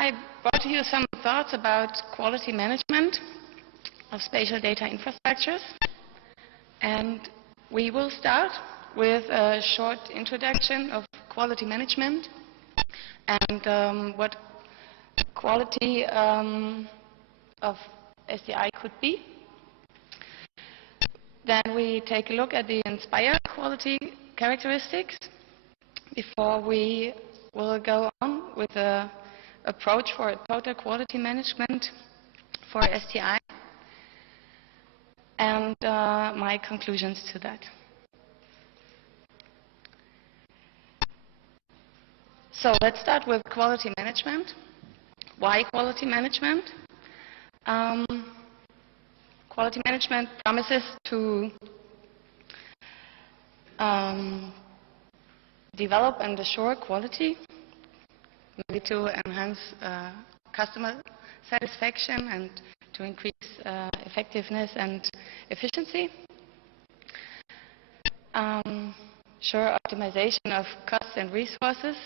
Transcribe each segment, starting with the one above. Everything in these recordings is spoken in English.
I brought you some thoughts about quality management of spatial data infrastructures. And we will start with a short introduction of quality management and what quality of SDI could be. Then we take a look at the INSPIRE quality characteristics before we will go on with an approach for total quality management for SDI and my conclusions to that. So let's start with quality management. Why quality management? Quality management promises to develop and assure quality, maybe to enhance customer satisfaction and to increase effectiveness and efficiency. Sure, optimization of costs and resources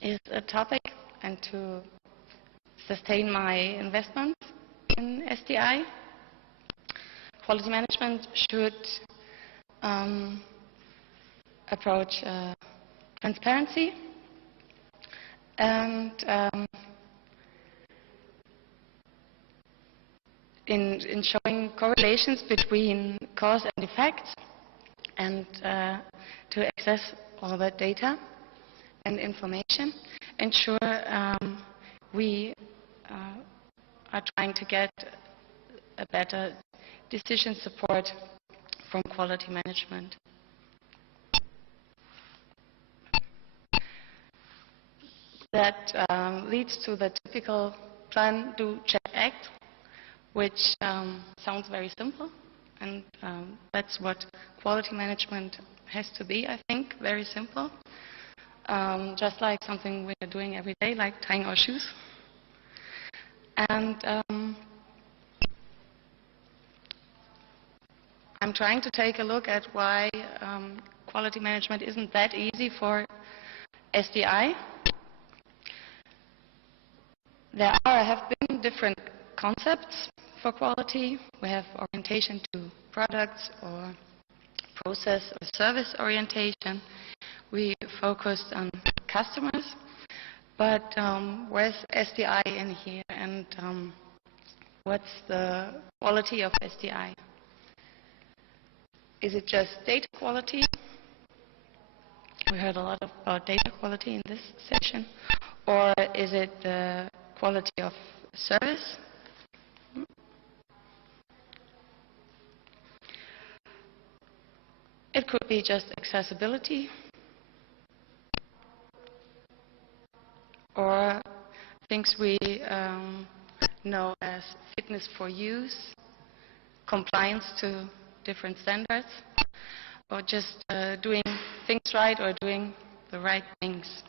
is a topic, and to sustain my investments in SDI. Quality management should approach transparency and in showing correlations between cause and effect, and to access all that data and information. Ensure we are trying to get a better decision support from quality management. That leads to the typical plan, do, check, act, which sounds very simple, and that's what quality management has to be, I think, very simple. Just like something we are doing every day, like tying our shoes. And I'm trying to take a look at why quality management isn't that easy for SDI. There have been different concepts for quality. We have orientation to products or process or service orientation. We focused on customers, but where's SDI in here, and what's the quality of SDI? Is it just data quality? We heard a lot about data quality in this session. Or is it the quality of service? It could be just accessibility, or things we know as fitness for use, compliance to different standards, or just doing things right or doing the right things.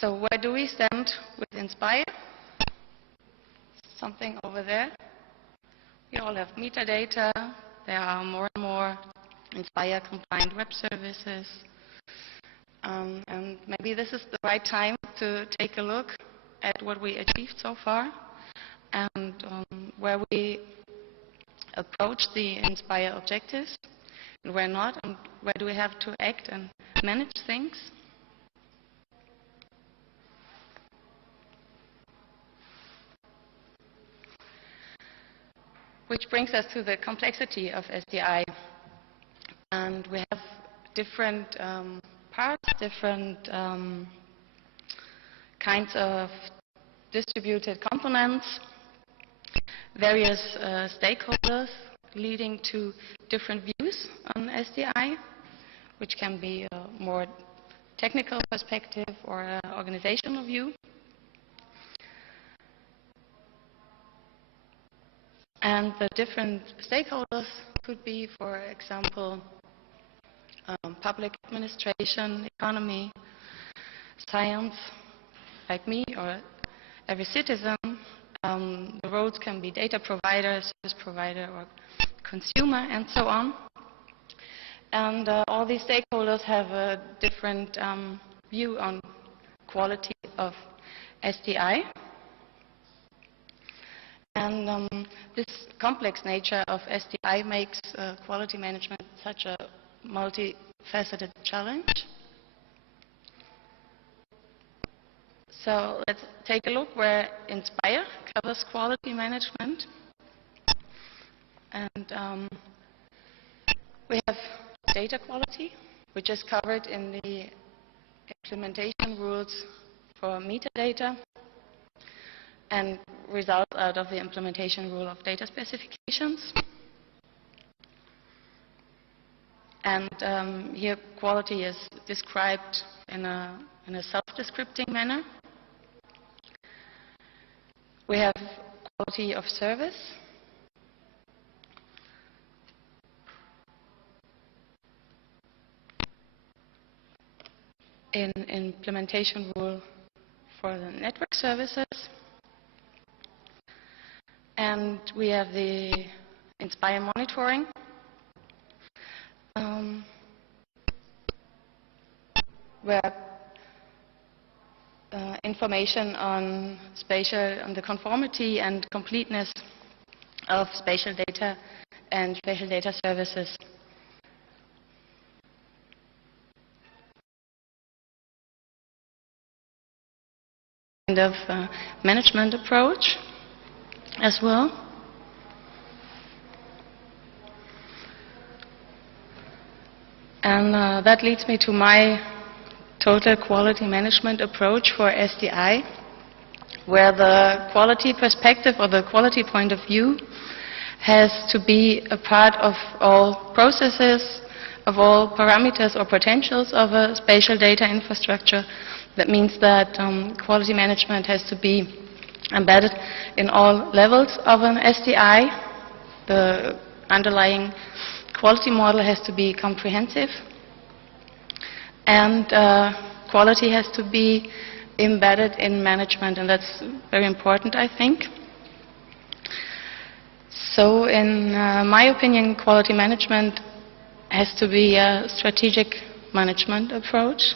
So where do we stand with INSPIRE? Something over there. We all have metadata. There are more and more INSPIRE compliant web services. And maybe this is the right time to take a look at what we achieved so far and where we approach the INSPIRE objectives and where not, and where do we have to act and manage things. Which brings us to the complexity of SDI. And we have different parts, different kinds of distributed components, various stakeholders leading to different views on SDI, which can be a more technical perspective or an organizational view. And the different stakeholders could be, for example, public administration, economy, science, like me, or every citizen. The roads can be data provider, service provider, or consumer, and so on. And all these stakeholders have a different view on quality of SDI. And this complex nature of SDI makes quality management such a multifaceted challenge. So let's take a look where Inspire covers quality management. And we have data quality, which is covered in the implementation rules for metadata and results out of the implementation rule of data specifications. And here quality is described in a self-descripting manner. We have quality of service. In implementation rule for the network services. And we have the Inspire monitoring, where information on the conformity and completeness of spatial data and spatial data services. Kind of management approach as well. And that leads me to my total quality management approach for SDI, where the quality perspective or the quality point of view has to be a part of all processes, of all parameters or potentials of a spatial data infrastructure. That means that quality management has to be embedded in all levels of an SDI. The underlying quality model has to be comprehensive, and quality has to be embedded in management, and that's very important, I think. So in my opinion, quality management has to be a strategic management approach.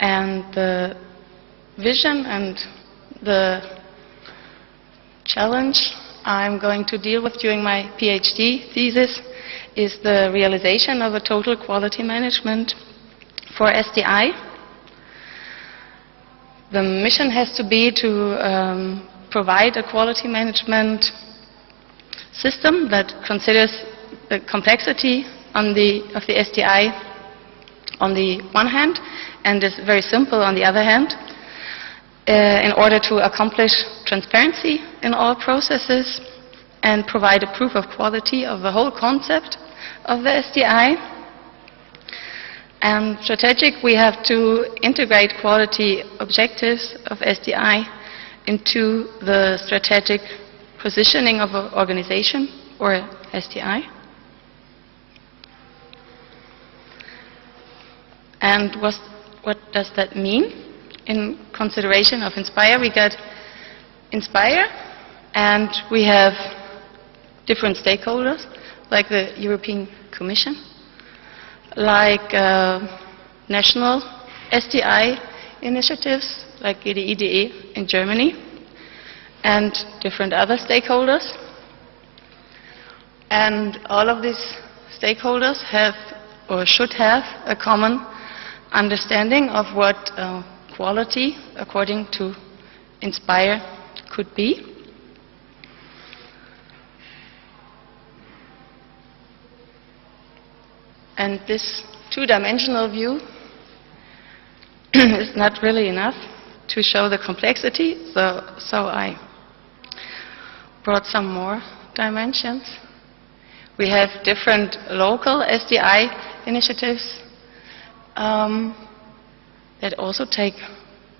And the vision and the challenge I'm going to deal with during my PhD thesis is the realization of a total quality management for SDI. The mission has to be to provide a quality management system that considers the complexity of the SDI on the one hand, and is very simple on the other hand, in order to accomplish transparency in all processes and provide a proof of quality of the whole concept of the SDI. And strategic, we have to integrate quality objectives of SDI into the strategic positioning of an organization or SDI. And what does that mean? In consideration of Inspire, we got Inspire, and we have different stakeholders, like the European Commission, like national SDI initiatives, like the IDE in Germany, and different other stakeholders. And all of these stakeholders have or should have a common understanding of what quality, according to Inspire, could be. And this two-dimensional view is not really enough to show the complexity, so I brought some more dimensions. We have different local SDI initiatives that also take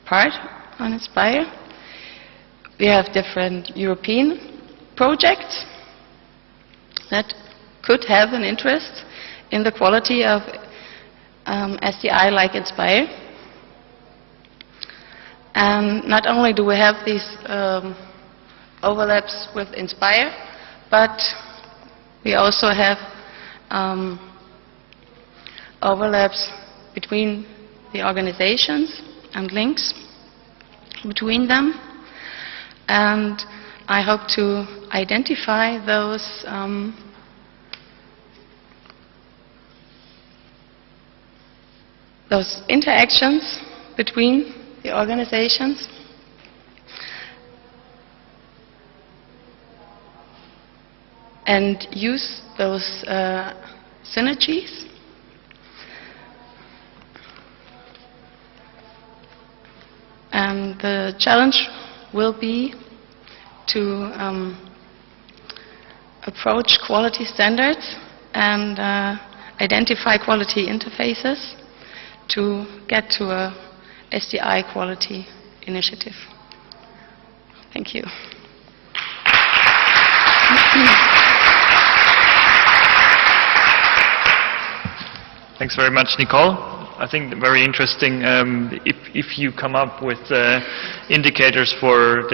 part on Inspire. We have different European projects that could have an interest in the quality of SDI like Inspire. And not only do we have these overlaps with Inspire, but We also have overlaps between the organizations and links between them. And I hope to identify those interactions between the organizations. And use those synergies and the challenge will be to approach quality standards and identify quality interfaces to get to a SDI quality initiative. Thank you. Thanks very much, Nicole. I think very interesting. If you come up with indicators for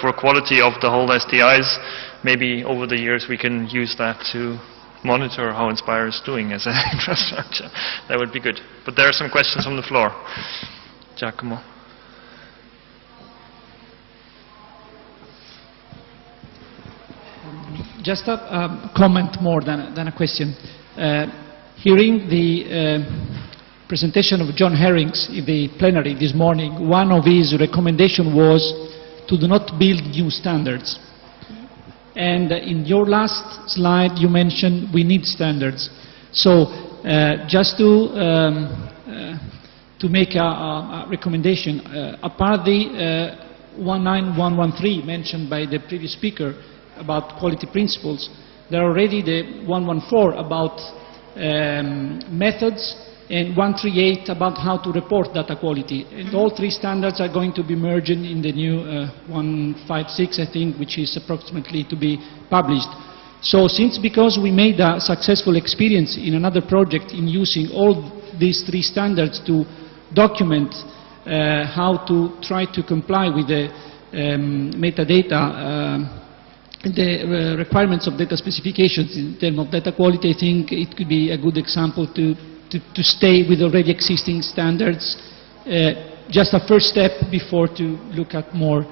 for quality of the whole SDIs, maybe over the years we can use that to monitor how Inspire is doing as an infrastructure. That would be good. But there are some questions from the floor. Giacomo. Just a comment more than a question. Hearing the presentation of John Herrings in the plenary this morning, one of his recommendations was to do not build new standards. And in your last slide you mentioned we need standards. So just to make a recommendation, apart the 19113 mentioned by the previous speaker about quality principles, there are already the 114 about methods and 138 about how to report data quality. And all three standards are going to be merged in the new 156, I think, which is approximately to be published. So because we made a successful experience in another project in using all these three standards to document how to try to comply with the metadata the requirements of data specifications in terms of data quality, I think it could be a good example to stay with already existing standards, just a first step before to look at more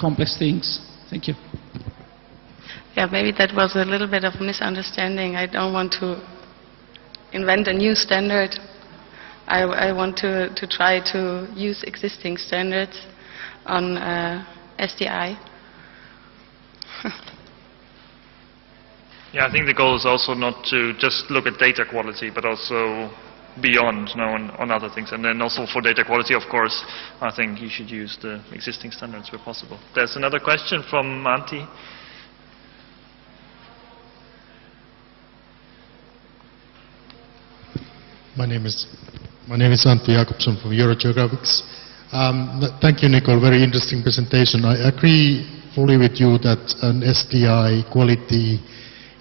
complex things. Thank you. Yeah, maybe that was a little bit of a misunderstanding. I don't want to invent a new standard. I want to try to use existing standards on SDI. Yeah, I think the goal is also not to just look at data quality, but also beyond, on other things. And then also for data quality, of course, I think you should use the existing standards where possible. There's another question from Antti. My name is Antti Jakobson from Eurogeographics. Thank you, Nicole. Very interesting presentation. I agree fully with you that an SDI quality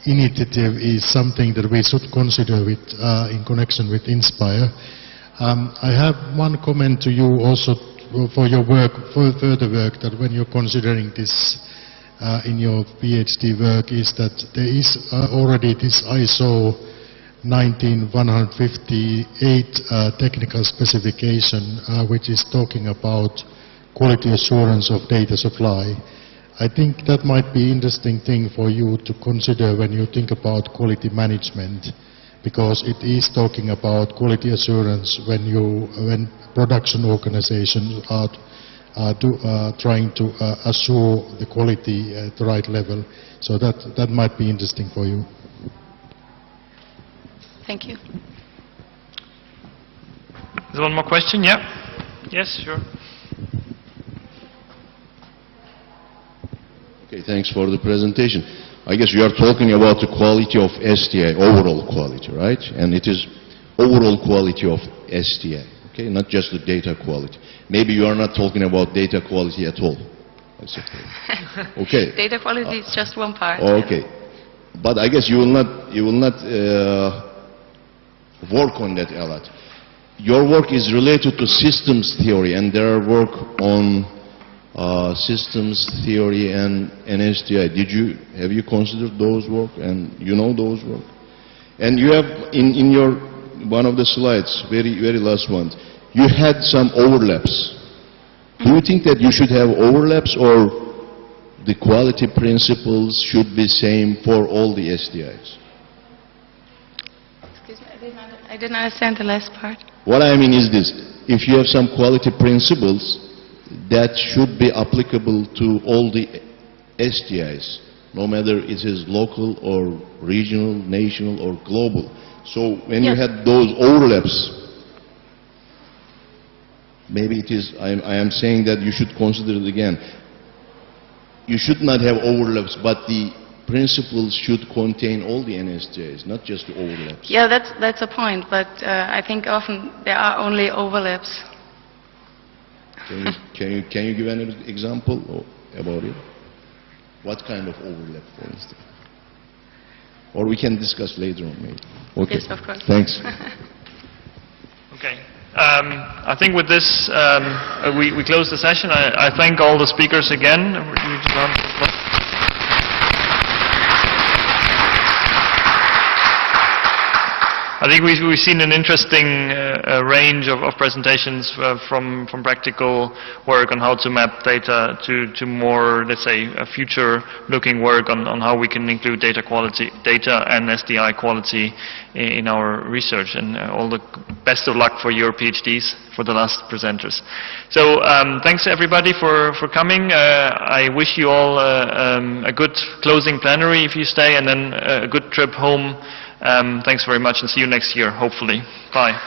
initiative is something that we should consider with, in connection with Inspire. I have one comment to you also for your work, for further work, that when you're considering this in your PhD work, is that there is already this ISO 19158 technical specification which is talking about quality assurance of data supply. I think that might be an interesting thing for you to consider when you think about quality management, because it is talking about quality assurance when production organizations are trying to assure the quality at the right level. So that might be interesting for you. Thank you. There's one more question, yeah? Yes, sure. Okay, thanks for the presentation. I guess you are talking about the quality of SDA, overall quality, right? And it is overall quality of SDA, okay? Not just the data quality. Maybe you are not talking about data quality at all. That's okay. Data quality is just one part. Okay. But I guess you will not work on that a lot. Your work is related to systems theory, and there are work on systems theory and SDI. Have you considered those work, and you know those work? And you have in your one of the slides, very last one, you had some overlaps. Do you think that you should have overlaps, or the quality principles should be same for all the SDIs? Excuse me, I didn't understand the last part. What I mean is this: if you have some quality principles, that should be applicable to all the SDIs, no matter it is local or regional, national or global. So when you had those overlaps, maybe it is, I am saying that you should consider it again. You should not have overlaps, but the principles should contain all the NSDIs, not just the overlaps. Yeah, that's a point, but I think often there are only overlaps. Can you give an example about it? What kind of overlap, for instance? Or we can discuss later on, maybe. Okay. Yes, of course. Thanks. Okay. I think with this, we close the session. I thank all the speakers again. I think we've seen an interesting range of presentations from practical work on how to map data to more, let's say, future-looking work on how we can include data and SDI quality in our research. And all the best of luck for your PhDs, for the last presenters. So thanks everybody for coming. I wish you all a good closing plenary if you stay, and then a good trip home. Thanks very much, and see you next year, hopefully. Bye.